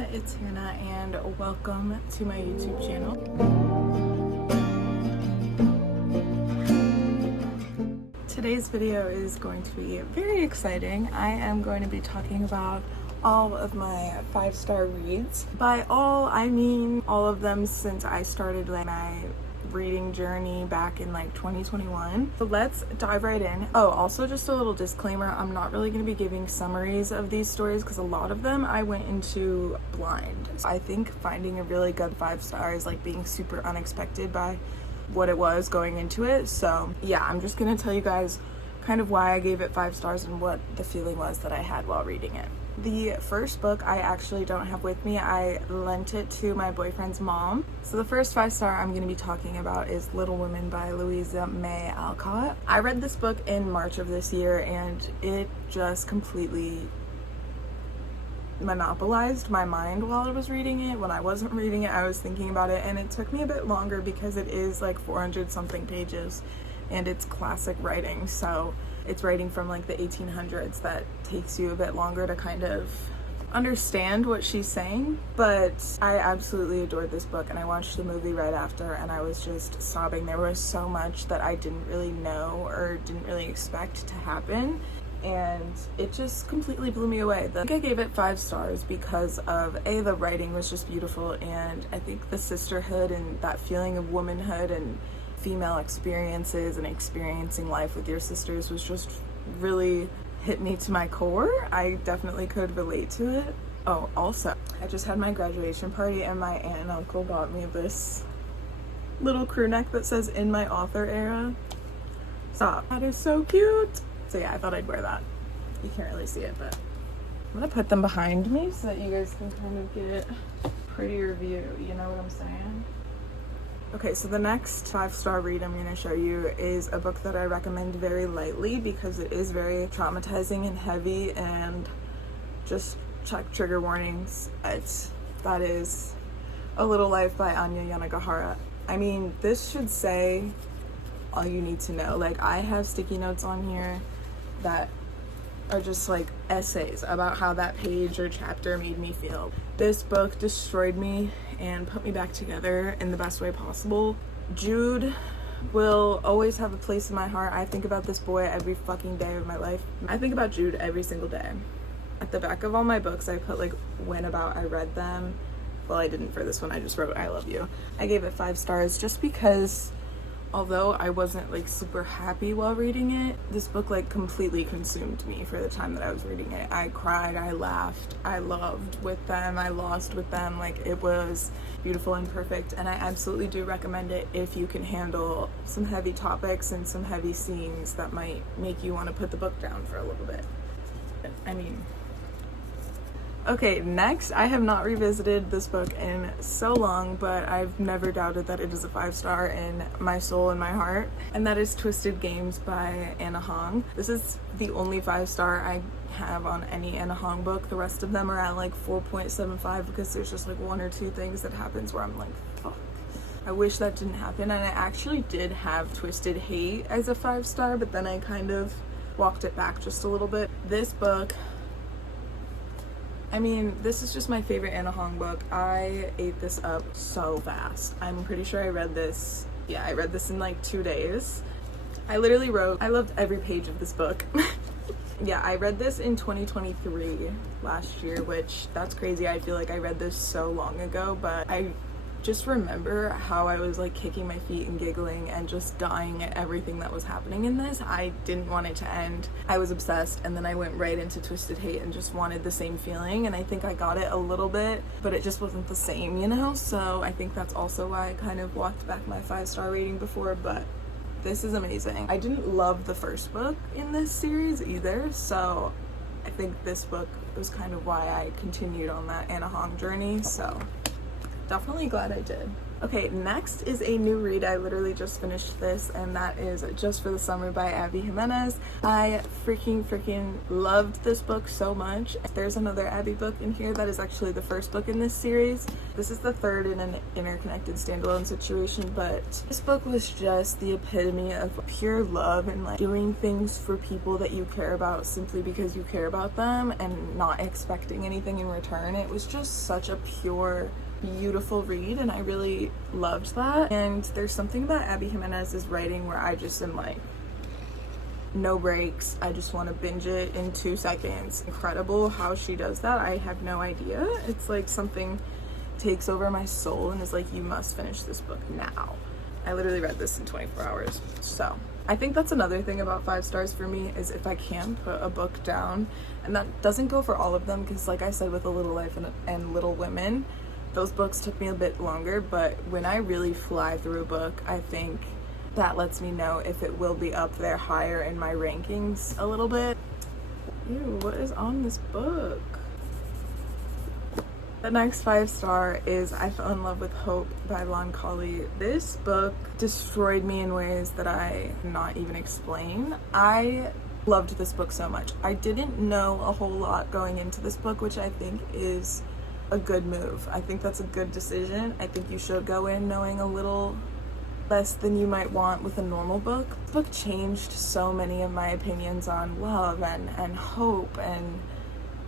everyone, it's Hannah and welcome to my YouTube channel. Today's video is going to be very exciting. I am going to be talking about all of my 5-star reads. By all, I mean all of them since I started my reading journey back in 2021. So let's dive right in. Oh, also just a little disclaimer, I'm not really going to be giving summaries of these stories because a lot of them I went into blind. So I think finding a really good 5-star is being super unexpected by what it was going into it. So yeah, I'm just going to tell you guys kind of why I gave it 5 stars and what the feeling was that I had while reading it. The first book I actually don't have with me. I lent it to my boyfriend's mom. So the first 5-star I'm going to be talking about is Little Women by Louisa May Alcott. I read this book in March of this year and it just completely monopolized my mind while I was reading it. When I wasn't reading it, I was thinking about it, and it took me a bit longer because it is 400 something pages and it's classic writing. So it's writing from the 1800s that takes you a bit longer to kind of understand what she's saying. But I absolutely adored this book, and I watched the movie right after and I was just sobbing. There was so much that I didn't really know or didn't really expect to happen, and it just completely blew me away. I think I gave it 5 stars because of the writing was just beautiful, and I think the sisterhood and that feeling of womanhood and female experiences and experiencing life with your sisters was just really hit me to my core. I definitely could relate to it. Oh, also, I just had my graduation party and my aunt and uncle got me this little crew neck that says "In my author era." Stop. That is so cute. So yeah, I thought I'd wear that. You can't really see it, but I'm gonna put them behind me so that you guys can kind of get a prettier view, you know what I'm saying? Okay, so the next 5-star read I'm going to show you is a book that I recommend very lightly because it is very traumatizing and heavy, and just check trigger warnings. That is A Little Life by Anya Yanagihara. I mean, this should say all you need to know. I have sticky notes on here that are just essays about how that page or chapter made me feel. This book destroyed me and put me back together in the best way possible. Jude will always have a place in my heart. I think about this boy every fucking day of my life. I think about Jude every single day. At the back of all my books I put when about I read them. Well, I didn't for this one, I just wrote I love you. I gave it 5 stars just because although I wasn't super happy while reading it, this book completely consumed me for the time that I was reading it. I cried, I laughed, I loved with them, I lost with them. It was beautiful and perfect, and I absolutely do recommend it if you can handle some heavy topics and some heavy scenes that might make you want to put the book down for a little bit. I mean, okay, next, I have not revisited this book in so long, but I've never doubted that it is a 5-star in my soul and my heart, and that is Twisted Games by Anna Hong. This is the only 5-star I have on any Anna Hong book. The rest of them are at 4.75 because there's just 1 or 2 things that happens where I'm fuck. I wish that didn't happen. And I actually did have Twisted Hate as a 5-star, but then I kind of walked it back just a little bit. This book, I mean, this is just my favorite Anna Hong book. I ate this up so fast. I'm pretty sure I read this, yeah, I read this in 2 days. I literally wrote, I loved every page of this book. Yeah, I read this in 2023, last year, which that's crazy. I feel like I read this so long ago, but I just remember how I was kicking my feet and giggling and just dying at everything that was happening in this. I didn't want it to end. I was obsessed, and then I went right into Twisted Hate and just wanted the same feeling, and I think I got it a little bit, but it just wasn't the same, you know? So I think that's also why I kind of walked back my 5-star rating before, but this is amazing. I didn't love the first book in this series either, so I think this book was kind of why I continued on that Anna Hong journey, so definitely glad I did. Okay, next is a new read. I literally just finished this, and that is Just for the Summer by Abby Jimenez. I freaking loved this book so much. There's another Abby book in here that is actually the first book in this series. This is the third in an interconnected standalone situation, but this book was just the epitome of pure love and like doing things for people that you care about simply because you care about them and not expecting anything in return. It was just such a pure, beautiful read, and I really loved that. And there's something about Abby Jimenez's writing where I just am like, no breaks, I just want to binge it in 2 seconds. Incredible how she does that. I have no idea. It's like something takes over my soul and is like, you must finish this book now. I literally read this in 24 hours. So I think that's another thing about 5 stars for me, is if I can put a book down, and that doesn't go for all of them, because like I said with A Little Life and Little Women, those books took me a bit longer, but when I really fly through a book, I think that lets me know if it will be up there higher in my rankings a little bit. Ew, what is on this book? The next 5-star is I Fell in Love with Hope by Lon Colley. This book destroyed me in ways that I cannot even explain. I loved this book so much. I didn't know a whole lot going into this book, which I think is a good move. I think that's a good decision. I think you should go in knowing a little less than you might want with a normal book. This book changed so many of my opinions on love and hope and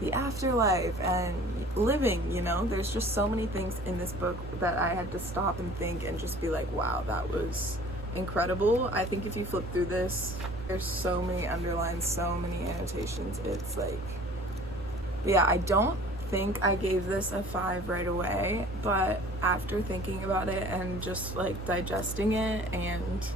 the afterlife and living, you know? There's just so many things in this book that I had to stop and think and just be like, wow, that was incredible. I think if you flip through this, there's so many underlines, so many annotations. It's like, yeah, I don't think I gave this a 5 right away, but after thinking about it and just like digesting it, and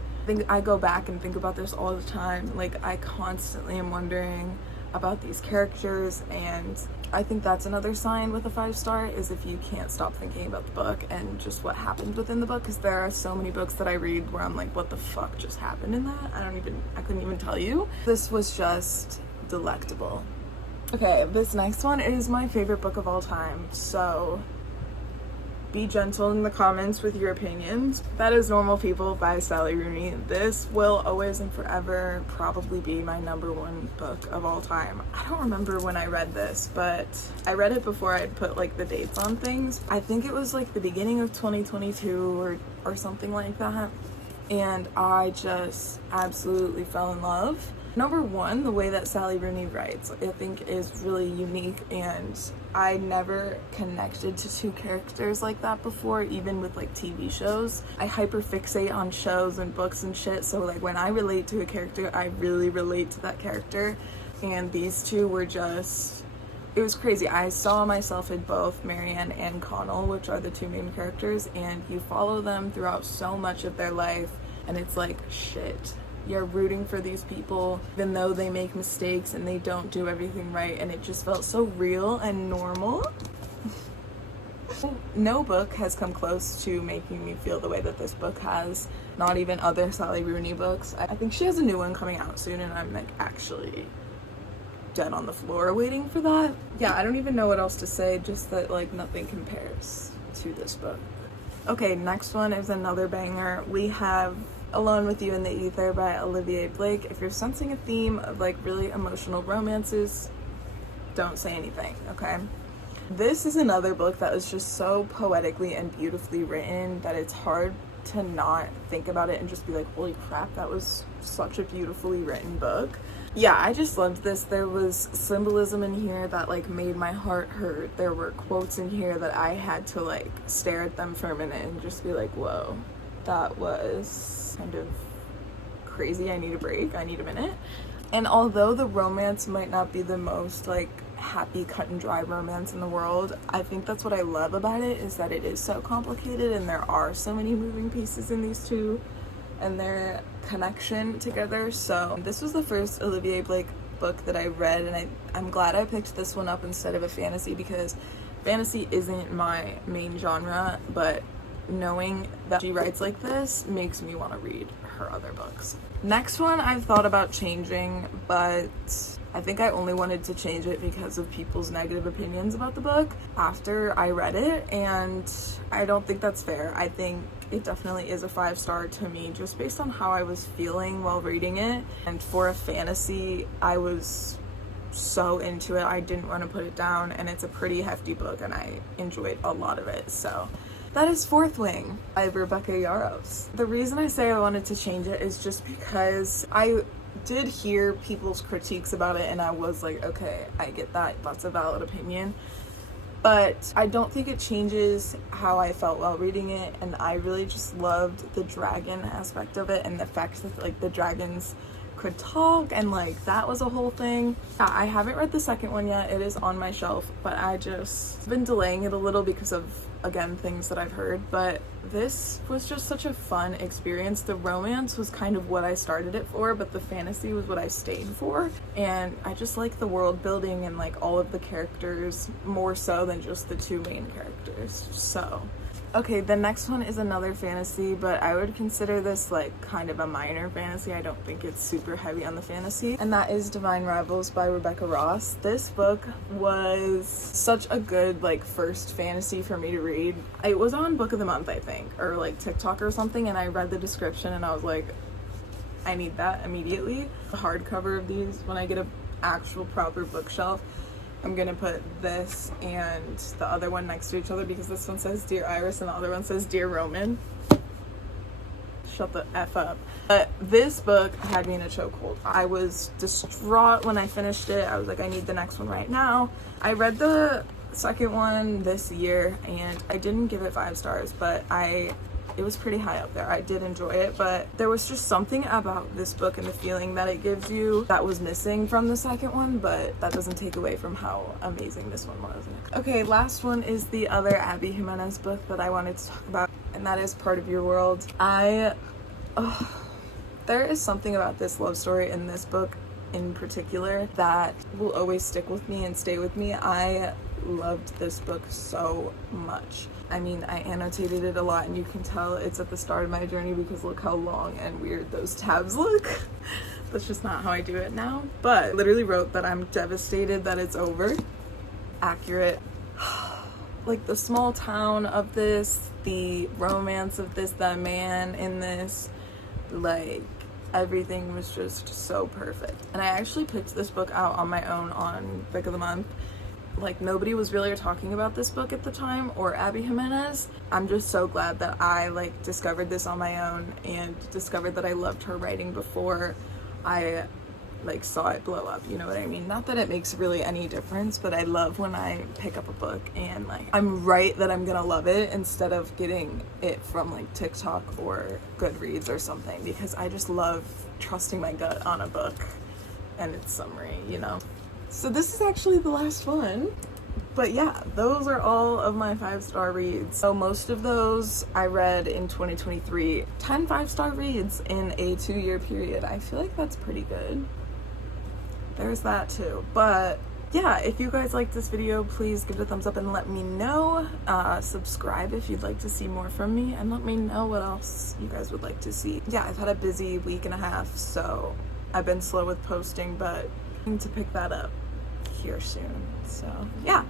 I go back and think about this all the time. Like, I constantly am wondering about these characters, and I think that's another sign with a 5-star, is if you can't stop thinking about the book and just what happened within the book, because there are so many books that I read where I'm like, what the fuck just happened in that? I couldn't even tell you. This was just delectable. Okay, this next one is my favorite book of all time, so be gentle in the comments with your opinions. That is Normal People by Sally Rooney. This will always and forever probably be my #1 book of all time. I don't remember when I read this, but I read it before I'd put like the dates on things. I think it was like the beginning of 2022 or something like that, and I just absolutely fell in love. #1, the way that Sally Rooney writes, I think is really unique, and I never connected to 2 characters like that before, even with like TV shows. I hyperfixate on shows and books and shit, so like when I relate to a character, I really relate to that character, and these 2 were just, it was crazy. I saw myself in both Marianne and Connell, which are the 2 main characters, and you follow them throughout so much of their life, and it's like, shit. You're rooting for these people even though they make mistakes and they don't do everything right, and it just felt so real and normal. No book has come close to making me feel the way that this book has, not even other Sally Rooney books. I think she has a new one coming out soon, and I'm like actually dead on the floor waiting for that. Yeah, I don't even know what else to say, just that like nothing compares to this book. Okay, next one is another banger. We have Alone with You in the Ether by Olivia Blake. If you're sensing a theme of like really emotional romances, don't say anything, okay? This is another book that was just so poetically and beautifully written that it's hard to not think about it and just be like, holy crap, that was such a beautifully written book. Yeah, I just loved this. There was symbolism in here that like made my heart hurt. There were quotes in here that I had to like stare at them for a minute and just be like, whoa, that was kind of crazy. I need a break. I need a minute. And although the romance might not be the most like happy cut and dry romance in the world, I think that's what I love about it, is that it is so complicated and there are so many moving pieces in these 2 and their connection together. So this was the first Olivia Blake book that I read, and I'm glad I picked this one up instead of a fantasy, because fantasy isn't my main genre, but knowing that she writes like this makes me want to read her other books. Next one I've thought about changing, but I think I only wanted to change it because of people's negative opinions about the book after I read it, and I don't think that's fair. I think it definitely is a 5-star to me just based on how I was feeling while reading it. And for a fantasy, I was so into it. I didn't want to put it down, and it's a pretty hefty book and I enjoyed a lot of it. So that is Fourth Wing by Rebecca Yarros. The reason I say I wanted to change it is just because I did hear people's critiques about it and I was like, okay, I get that, that's a valid opinion, but I don't think it changes how I felt while reading it. And I really just loved the dragon aspect of it and the fact that like the dragons could talk, and like that was a whole thing. I haven't read the second one yet. It is on my shelf, but I just been delaying it a little because of, again, things that I've heard. But this was just such a fun experience. The romance was kind of what I started it for, but the fantasy was what I stayed for. And I just like the world building and like all of the characters more so than just the 2 main characters. So okay, the next one is another fantasy, but I would consider this like kind of a minor fantasy. I don't think it's super heavy on the fantasy, and that is Divine Rivals by Rebecca Ross. This book was such a good like first fantasy for me to read. It was on Book of the Month, I think, or like TikTok or something, and I read the description and I was like, I need that immediately. The hardcover of these, when I get an actual proper bookshelf, I'm gonna put this and the other one next to each other because this one says Dear Iris and the other one says Dear Roman. Shut the F up. But this book had me in a chokehold. I was distraught when I finished it. I was like, I need the next one right now. I read the second one this year and I didn't give it 5 stars, but it was pretty high up there. I did enjoy it, but there was just something about this book and the feeling that it gives you that was missing from the second one, but that doesn't take away from how amazing this one was. Okay, last one is the other Abby Jimenez book that I wanted to talk about, and that is Part of Your World. There is something about this love story in this book in particular that will always stick with me and stay with me. I loved this book so much. I mean, I annotated it a lot and you can tell it's at the start of my journey because look how long and weird those tabs look. That's just not how I do it now. But I literally wrote that I'm devastated that it's over. Accurate. Like the small town of this, the romance of this, the man in this, like everything was just so perfect. And I actually picked this book out on my own on Book of the Month. Like nobody was really talking about this book at the time, or Abby Jimenez. I'm just so glad that I like discovered this on my own and discovered that I loved her writing before I like saw it blow up, you know what I mean? Not that it makes really any difference, but I love when I pick up a book and like I'm right that I'm gonna love it instead of getting it from like TikTok or Goodreads or something, because I just love trusting my gut on a book and its summary, you know? So this is actually the last one, but yeah, those are all of my 5-star reads. So most of those I read in 2023, 10 5-star reads in a 2-year period. I feel like that's pretty good. There's that too. But yeah, if you guys like this video, please give it a thumbs up and let me know. Subscribe if you'd like to see more from me, and let me know what else you guys would like to see. Yeah, I've had a busy week and a half, so I've been slow with posting, but I'm going to pick that up here soon. So yeah,